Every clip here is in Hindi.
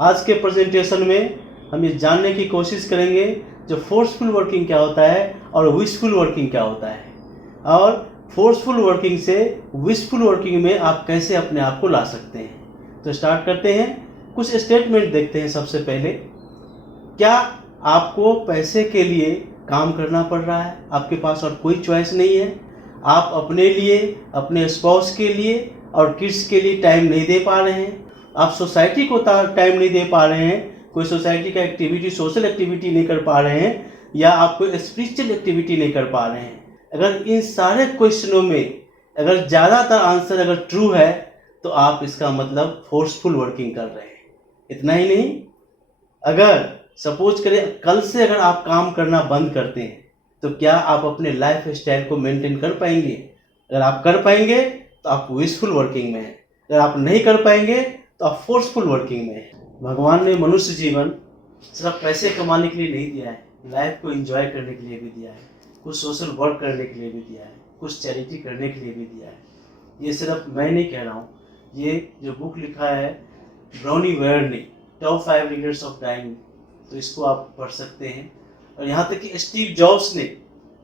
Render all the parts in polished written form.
आज के प्रेजेंटेशन में हम ये जानने की कोशिश करेंगे जो फोर्सफुल वर्किंग क्या होता है और विशफुल वर्किंग क्या होता है, और फोर्सफुल वर्किंग से विशफुल वर्किंग में आप कैसे अपने आप को ला सकते हैं। तो स्टार्ट करते हैं। कुछ स्टेटमेंट देखते हैं। सबसे पहले, क्या आपको पैसे के लिए काम करना पड़ रहा है? आपके पास और कोई चॉइस नहीं है। आप अपने लिए, अपने स्पाउस के लिए और किड्स के लिए टाइम नहीं दे पा रहे हैं। आप सोसाइटी को टाइम नहीं दे पा रहे हैं, कोई सोसाइटी का एक्टिविटी, सोशल एक्टिविटी नहीं कर पा रहे हैं, या आप कोई स्पिरिचुअल एक्टिविटी नहीं कर पा रहे हैं। अगर इन सारे क्वेश्चनों में अगर ज़्यादातर आंसर अगर ट्रू है तो आप इसका मतलब फोर्सफुल वर्किंग कर रहे हैं। इतना ही नहीं, अगर सपोज करें कल से अगर आप काम करना बंद करते हैं तो क्या आप अपने लाइफ स्टाइल को मेंटेन कर पाएंगे? अगर आप कर पाएंगे तो आप विशफुल वर्किंग में हैं। अगर आप नहीं कर पाएंगे तो आप फोर्सफुल वर्किंग में हैं। भगवान ने मनुष्य जीवन सिर्फ पैसे कमाने के लिए नहीं दिया है, लाइफ को एंजॉय करने के लिए भी दिया है, कुछ सोशल वर्क करने के लिए भी दिया है, कुछ चैरिटी करने के लिए भी दिया है। ये सिर्फ मैं नहीं कह रहा हूँ, ये जो बुक लिखा है ब्राउनी वेयर ने, टॉप 5 लीडर्स ऑफ टाइम, तो इसको आप पढ़ सकते हैं। और यहाँ तक कि स्टीव जॉब्स ने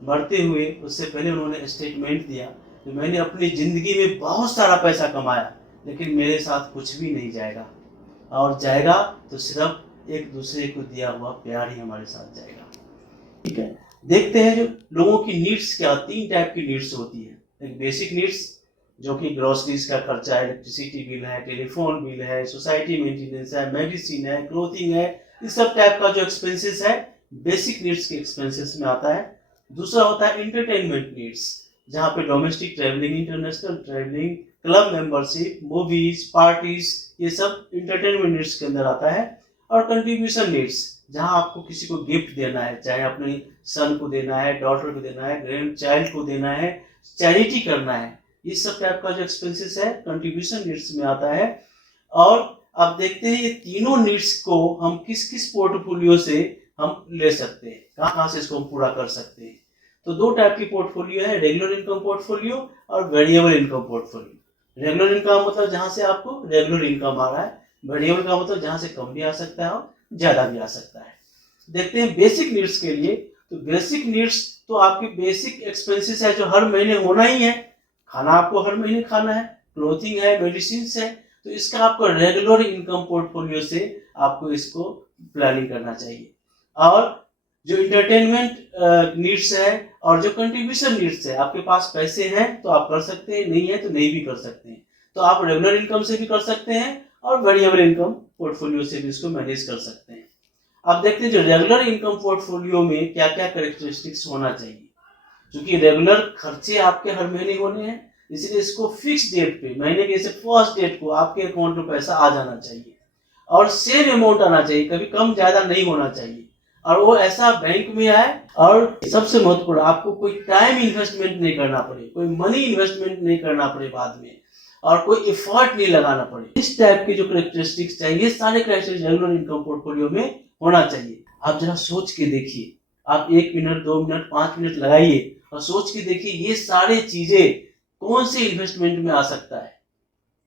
मरते हुए उससे पहले उन्होंने स्टेटमेंट दिया कि मैंने अपनी ज़िंदगी में बहुत सारा पैसा कमाया लेकिन मेरे साथ कुछ भी नहीं जाएगा, और जाएगा तो सिर्फ एक दूसरे को दिया हुआ प्यार ही हमारे साथ जाएगा। ठीक है, देखते हैं जो लोगों की नीड्स क्या। 3 टाइप की नीड्स होती है। एक बेसिक नीड्स जो कि ग्रोसरीज का खर्चा है, इलेक्ट्रिसिटी बिल है, टेलीफोन बिल है, सोसाइटी मेंटेनेंस है, मेडिसिन है, क्लोथिंग है, इस सब टाइप का जो एक्सपेंसेस है बेसिक नीड्स के एक्सपेंसेस में आता है। दूसरा होता है एंटरटेनमेंट नीड्स, जहाँ पे domestic travelling, international travelling, club membership, movies, parties, ये सब एंटरटेनमेंट नीड्स के अंदर आता है। और कंट्रीब्यूशन नीड्स, जहाँ आपको किसी को गिफ्ट देना है, चाहे अपने सन को देना है, डॉटर को देना है, ग्रैंड चाइल्ड को देना है, चैरिटी करना है, ये सब टाइप का जो एक्सपेंसेस है कंट्रीब्यूशन नीड्स में आता है। और अब देखते हैं ये तीनों नीड्स को हम किस किस पोर्टफोलियो से हम ले सकते हैं, कहाँ से इसको हम पूरा कर सकते हैं। तो 2 टाइप की पोर्टफोलियो है, रेगुलर इनकम पोर्टफोलियो और variable income portfolio. Regular income मतलब जहाँ से आपको रेगुलर इनकम आ रहा है, वेरिएबल का मतलब जहाँ से कम भी आ सकता है और ज़्यादा भी आ सकता है। देखते हैं बेसिक नीड्स के लिए। तो बेसिक नीड्स तो आपकी बेसिक एक्सपेंसेस है जो हर महीने होना ही है। खाना आपको हर महीने खाना है, क्लोथिंग है, मेडिसिन है, तो इसका आपको रेगुलर इनकम पोर्टफोलियो से आपको इसको प्लानिंग करना चाहिए। और जो इंटरटेनमेंट नीड्स है और जो कंट्रीब्यूशन नीड्स है, आपके पास पैसे हैं तो आप कर सकते हैं, नहीं है तो नहीं भी कर सकते हैं। तो आप रेगुलर इनकम से भी कर सकते हैं और वेरिएबल इनकम पोर्टफोलियो से भी इसको मैनेज कर सकते हैं। अब देखते हैं जो रेगुलर इनकम पोर्टफोलियो में क्या क्या कैरेक्टरिस्टिक्स होना चाहिए। क्योंकि रेगुलर खर्चे आपके हर महीने होने हैं, इसलिए इसको फिक्स डेट पे, महीने के जैसे फर्स्ट डेट को आपके अकाउंट में पैसा आ जाना चाहिए और सेम अमाउंट आना चाहिए, कभी कम ज्यादा नहीं होना चाहिए, और वो ऐसा बैंक में आए। और सबसे महत्वपूर्ण, आपको कोई टाइम इन्वेस्टमेंट नहीं करना पड़े, कोई मनी इन्वेस्टमेंट नहीं करना पड़े बाद में, और कोई एफर्ट नहीं लगाना पड़े। इस टाइप के जो कैरेक्टरिस्टिक्स चाहिए, सारे कैरेक्टरिस्टिक्स रेगुलर इनकम पोर्टफोलियो में होना चाहिए। आप जरा सोच के देखिए, आप 1 मिनट, 2 मिनट, 5 मिनट लगाइए और सोच के देखिए ये सारे चीजें कौन से इन्वेस्टमेंट में आ सकता है।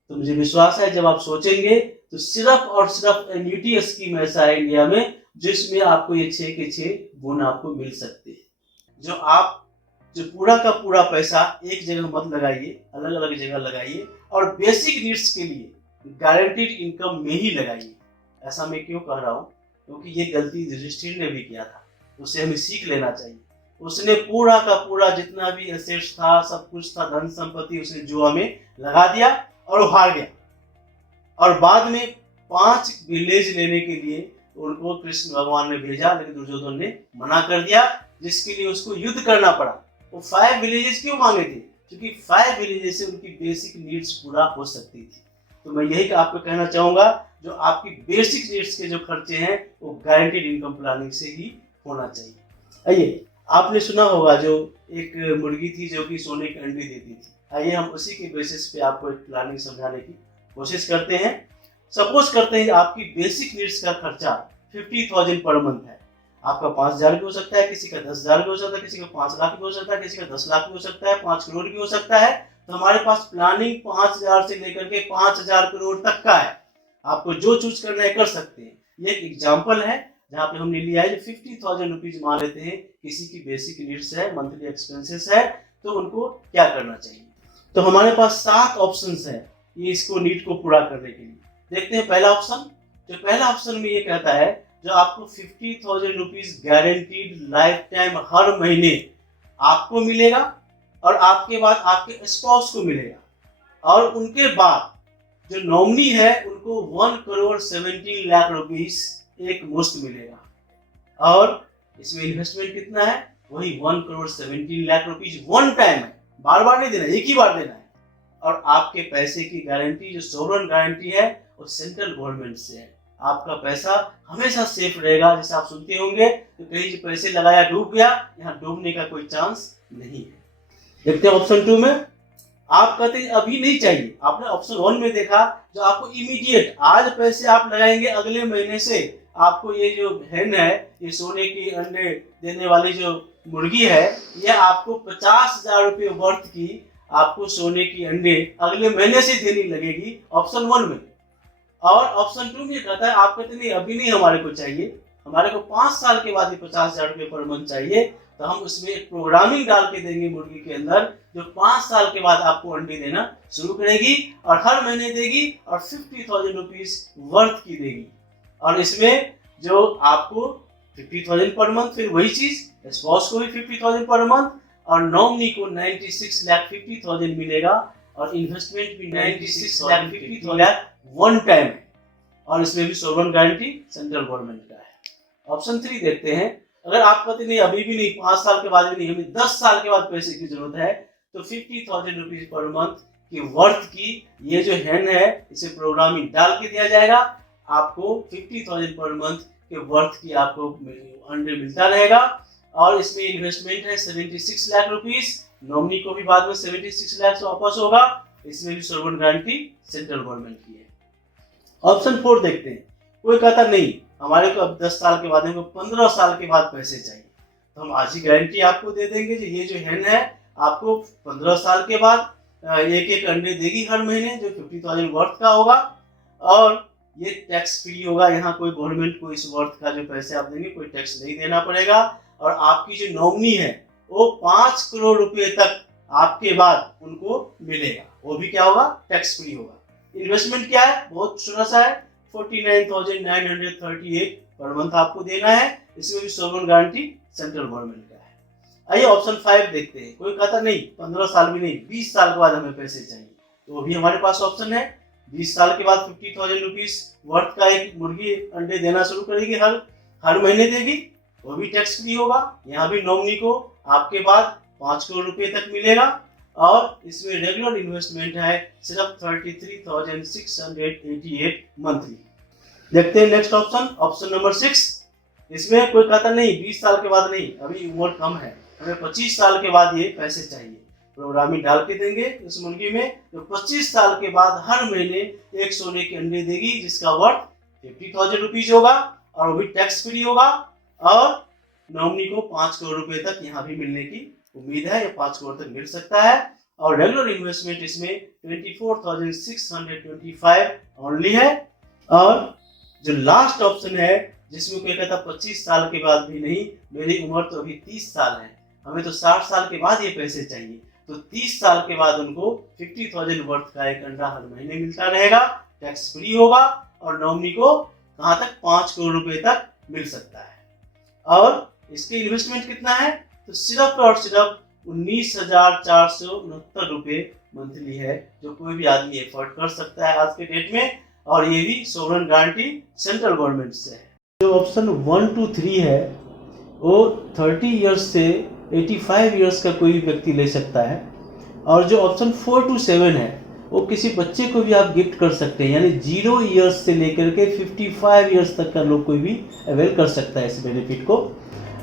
तो मुझे विश्वास है जब आप सोचेंगे तो सिर्फ और सिर्फ एन्युटी स्कीम ऐसा है इंडिया में जिसमें आपको ये 6 के 6 गुण आपको मिल सकते हैं। जो पूरा का पूरा पैसा एक जगह मत लगाइए, अलग अलग जगह लगाइए, और बेसिक नीड्स के लिए गारंटीड इनकम में ही लगाइए। ऐसा मैं क्यों कह रहा हूँ? क्योंकि ये गलती युधिष्ठिर ने भी किया था, उससे हमें सीख लेना चाहिए। उसने पूरा का पूरा जितना भी एसेट्स था, सब कुछ था, धन संपत्ति, उसने जुआ में लगा दिया और वो हार गया। और बाद में 5 विलेज लेने के लिए उनको कृष्ण भगवान ने भेजा, लेकिन दुर्योधन ने मना कर दिया, जिसके लिए उसको युद्ध करना पड़ा। वो 5 विलेजेस क्यों मांगे थे? क्योंकि 5 विलेजेस से उनकी बेसिक नीड्स पूरा हो सकती थी। तो मैं यही आपको कहना चाहूंगा, जो आपकी बेसिक नीड्स के जो खर्चे हैं वो गारंटीड इनकम प्लानिंग से ही होना चाहिए। आइए, आपने सुना होगा जो एक मुर्गी थी जो कि सोने के अंडे देती थी। आइए हम उसी के बेसिस पे आपको एक प्लानिंग समझाने की कोशिश करते हैं। सपोज करते हैं आपकी बेसिक नीड्स का खर्चा 50,000 पर मंथ है। आपका 5,000 भी हो सकता है, किसी का 10,000 भी हो सकता है, किसी का 5 लाख भी हो सकता है, किसी का 10 लाख भी हो सकता है, 5 करोड़ भी हो सकता है। तो हमारे पास प्लानिंग 5,000 से लेकर के 5,000 करोड़ तक का है। आपको जो चूज करना है कर सकते हैं। ये एक एग्जाम्पल है जहाँ पे हमने लिया है 50,000 रुपीज मान लेते हैं, किसी की बेसिक नीड्स है, मंथली एक्सपेंसेस है, तो उनको क्या करना चाहिए। तो हमारे पास 7 ऑप्शंस है ये इसको नीड को पूरा करने के लिए। देखते हैं पहला ऑप्शन। जो पहला ऑप्शन में ये कहता है जो आपको 50,000 रुपीज गारंटीड लाइफ टाइम हर महीने आपको मिलेगा और आपके बाद आपके स्पाउस को मिलेगा, और उनके बाद जो नॉमिनी है उनको 1,17,00,000 रुपीज एक मुश्त मिलेगा। और इसमें इन्वेस्टमेंट कितना है, वही 1,17,00,000 रुपीज वन टाइम है, बार बार नहीं देना, एक ही बार देना है। और आपके पैसे की गारंटी जो सोवरेन गारंटी है वो सेंट्रल गवर्नमेंट से है। आपका पैसा हमेशा सेफ रहेगा। जैसे आप सुनते होंगे तो कहीं पैसे लगाया डूब गया, यहाँ डूबने का कोई चांस नहीं है। देखते हैं ऑप्शन 2 में। आप कहते हैं अभी नहीं चाहिए, आपने ऑप्शन 1 में देखा जो आपको इमीडिएट आज पैसे आप लगाएंगे, अगले महीने से आपको ये जो हैन है, ये सोने की अंडे देने वाली जो मुर्गी है, ये आपको 50,000 रुपये वर्थ की आपको सोने की अंडे अगले महीने से देनी लगेगी, ऑप्शन 1 में। और ऑप्शन 2 में कहता है आप कहते नहीं अभी नहीं हमारे को चाहिए, हमारे को 5 साल के बाद ही 50,000 रुपये पर मंथ चाहिए, तो हम उसमें एक प्रोग्रामिंग डाल के देंगे मुर्गी के अंदर, जो 5 साल के बाद आपको अंडे देना शुरू करेगी और हर महीने देगी और 50,000 रुपीज वर्थ की देगी। और इसमें जो आपको 50,000 पर मंथ, फिर वही चीज स्पाउस को भी 50,000 पर मंथ और नॉमिनी को 96,50,000 मिलेगा और इन्वेस्टमेंट भी 96,50,000 वन टाइम है। और इसमें भी सोवरेन गारंटी सेंट्रल गवर्नमेंट का है। ऑप्शन 3 देखते हैं। अगर आप कहते नहीं अभी भी नहीं, 5 साल के बाद भी नहीं, हमें 10 साल के बाद पैसे की जरूरत है, तो 50,000 रुपीज पर मंथ की वर्थ की ये जो हैन है इसे प्रोग्रामिंग डाल के दिया जाएगा, आपको 50,000 पर मंथ के वर्थ की आपको अंडे मिलता रहेगा। और इसमें इन्वेस्टमेंट है 76 लाख रुपीज, नॉमिनी को भी बाद में 76 लाख से वापस होगा। इसमें भी सोवरेन गारंटी सेंट्रल गवर्नमेंट की है। ऑप्शन 4 देखते हैं। कोई कहता नहीं हमारे को अब 10 साल के बाद, हमको 15 साल के बाद पैसे चाहिए, तो हम आज ही गारंटी आपको दे देंगे कि ये जो हैन है आपको 15 साल के बाद एक एक अंडे देगी हर महीने, जो 50,000 वर्थ का होगा और ये टैक्स फ्री होगा। यहाँ कोई गवर्नमेंट को इस वर्थ का जो पैसे आप देंगे कोई टैक्स नहीं देना पड़ेगा। और आपकी जो नॉमिनी है वो 5 करोड़ रुपए तक आपके बाद उनको मिलेगा, वो भी क्या होगा, टैक्स फ्री होगा। इन्वेस्टमेंट क्या है, बहुत छोटा सा है, 49,938 पर मंथ आपको देना है। इसमें भी सोवरेन गारंटी सेंट्रल गवर्नमेंट का है। आइए ऑप्शन 5 देखते हैं। कोई कहता नहीं 15 साल भी नहीं, 20 साल के बाद हमें पैसे चाहिए, तो वो भी हमारे पास ऑप्शन है। 20 साल के बाद 50,000 रुपीज वर्थ का एक मुर्गी अंडे देना शुरू करेगी, हर महीने देगी, वो भी टैक्स फ्री होगा। यहाँ भी नॉमिनी को आपके बाद 5 करोड़ रुपए तक मिलेगा और इसमें रेगुलर इन्वेस्टमेंट है सिर्फ 33,688 मंथली। देखते हैं नेक्स्ट ऑप्शन, ऑप्शन नंबर 6। इसमें कोई कहता नहीं 20 साल के बाद नहीं, अभी उम्र कम है, हमें 25 साल के बाद ये पैसे चाहिए, प्रोग्रामिंग डाल के देंगे इस मुर्गी में, तो 25 साल के बाद हर महीने एक सोने के अंडे देगी जिसका वर्थ 50,000 रुपीज होगा और वो भी टैक्स फ्री होगा। और नॉमिनी को 5 करोड़ रुपए तक यहाँ भी मिलने की उम्मीद है, ये 5 करोड़ तक मिल सकता है। और रेगुलर इन्वेस्टमेंट इसमें 24,625 ओनली है। और जो लास्ट ऑप्शन है जिसमें कोई कहता 25 साल के बाद भी नहीं, मेरी उम्र तो अभी 30 साल है, हमें तो 60 साल के बाद ये पैसे चाहिए, तो 30 साल के बाद उनको 50,000 वर्थ का एक अंडा हर महीने मिलता रहेगा, टैक्स फ्री होगा और नॉमिनी को कहाँ तक 5 करोड़ रुपए तक मिल सकता है। और इसके इन्वेस्टमेंट कितना है, तो सिर्फ और सिर्फ 19,469 रुपए मंथली है, जो कोई भी आदमी एफोर्ड कर सकता है आज के डेट में। और ये भी सोवरेन गारंटी सेंट्रल गवर्नमेंट से है। जो ऑप्शन 1 to 3 है वो 30 इयर्स से 85 इयर्स का कोई व्यक्ति ले सकता है। और जो ऑप्शन 4 to 7 है वो किसी बच्चे को भी आप गिफ्ट कर सकते हैं, यानी 0 इयर्स से लेकर के 55 इयर्स तक का लोग कोई भी अवेल कर सकता है इस बेनिफिट को।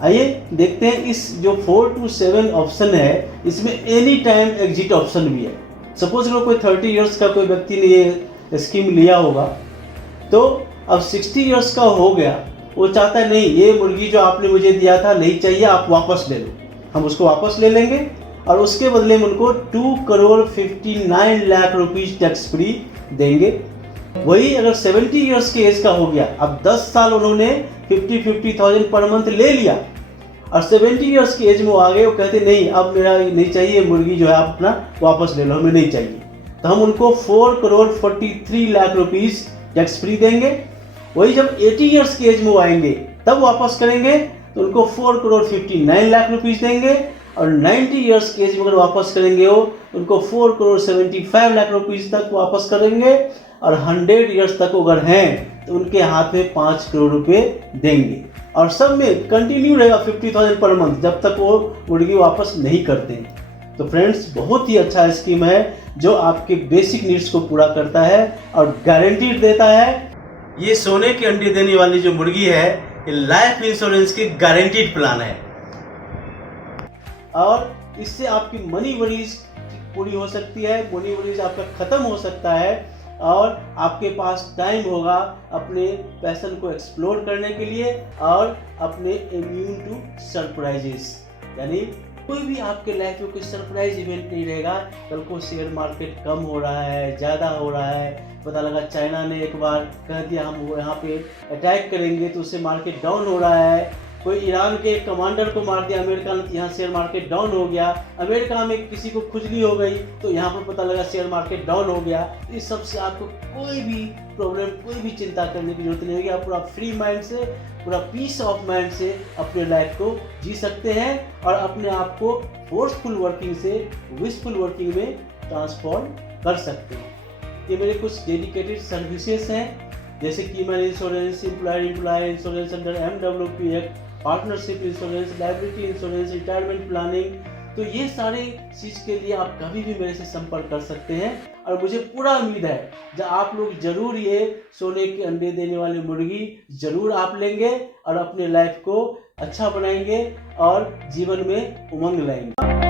आइए देखते हैं इस जो 4 to 7 ऑप्शन है इसमें एनी टाइम एग्जिट ऑप्शन भी है। सपोज लो कोई 30 इयर्स का कोई व्यक्ति ने ये स्कीम लिया होगा, तो अब 60 इयर्स का हो गया, वो चाहता है नहीं ये मुर्गी जो आपने मुझे दिया था नहीं चाहिए, आप वापस ले लो, हम उसको वापस ले लेंगे और उसके बदले में उनको 2,59,00,000 रुपीज टैक्स फ्री देंगे। वही अगर 70 इयर्स के एज का हो गया, अब 10 साल उन्होंने 50,000 पर मंथ ले लिया और 70 इयर्स की एज में वो आ गए, वो कहते नहीं अब मेरा नहीं चाहिए मुर्गी जो है आप अपना वापस ले लो, हमें नहीं चाहिए, तो हम उनको 4,43,00,000 रुपीस टैक्स फ्री देंगे। वही जब 80 इयर्स की एज में वो आएंगे तब वापस करेंगे तो उनको 4,59,00,000 रुपीस देंगे और 90 इयर्स की एज में अगर वापस करेंगे वो उनको 4,75,00,000 रुपीस तक वापस करेंगे और 100 इयर्स तक अगर हैं तो उनके हाथ में 5 करोड़ रुपए देंगे और सब में कंटिन्यू रहेगा 50,000 पर मंथ जब तक वो मुर्गी वापस नहीं करते हैं। तो फ्रेंड्स बहुत ही अच्छा स्कीम है जो आपके बेसिक नीड्स को पूरा करता है और गारंटीड देता है। ये सोने के अंडे देने वाली जो मुर्गी है ये लाइफ इंश्योरेंस की गारंटीड प्लान है और इससे आपकी मनी वरीज पूरी हो सकती है, मनी वरीज आपका खत्म हो सकता है और आपके पास टाइम होगा अपने पैशन को एक्सप्लोर करने के लिए और अपने इम्यून टू सरप्राइजेस, यानी कोई भी आपके लाइफ में कोई सरप्राइज इवेंट नहीं रहेगा। कल को शेयर मार्केट कम हो रहा है, ज़्यादा हो रहा है, पता लगा चाइना ने एक बार कह दिया हम यहाँ पे अटैक करेंगे तो उससे मार्केट डाउन हो रहा है, कोई ईरान के कमांडर को मार दिया अमेरिका ने, यहाँ शेयर मार्केट डाउन हो गया, अमेरिका में किसी को खुजली हो गई तो यहाँ पर पता लगा शेयर मार्केट डाउन हो गया। इस सब से आपको कोई भी प्रॉब्लम, कोई भी चिंता करने की जरूरत नहीं होगी। आप पूरा फ्री माइंड से, पूरा पीस ऑफ माइंड से अपने लाइफ को जी सकते हैं और अपने आप को फोर्सफुल वर्किंग से विशफुल वर्किंग में ट्रांसफॉर्म कर सकते हैं। ये मेरे कुछ डेडिकेटेड सर्विसेज हैं जैसे keyman insurance, employ insurance under MWP act, partnership insurance, liability insurance, retirement planning. तो ये सारे चीज़ के लिए आप कभी भी मेरे से संपर्क कर सकते हैं और मुझे पूरा उम्मीद है जब आप लोग जरूर ये सोने के अंडे देने वाली मुर्गी जरूर आप लेंगे और अपने लाइफ को अच्छा बनाएंगे और जीवन में उमंग लाएंगे।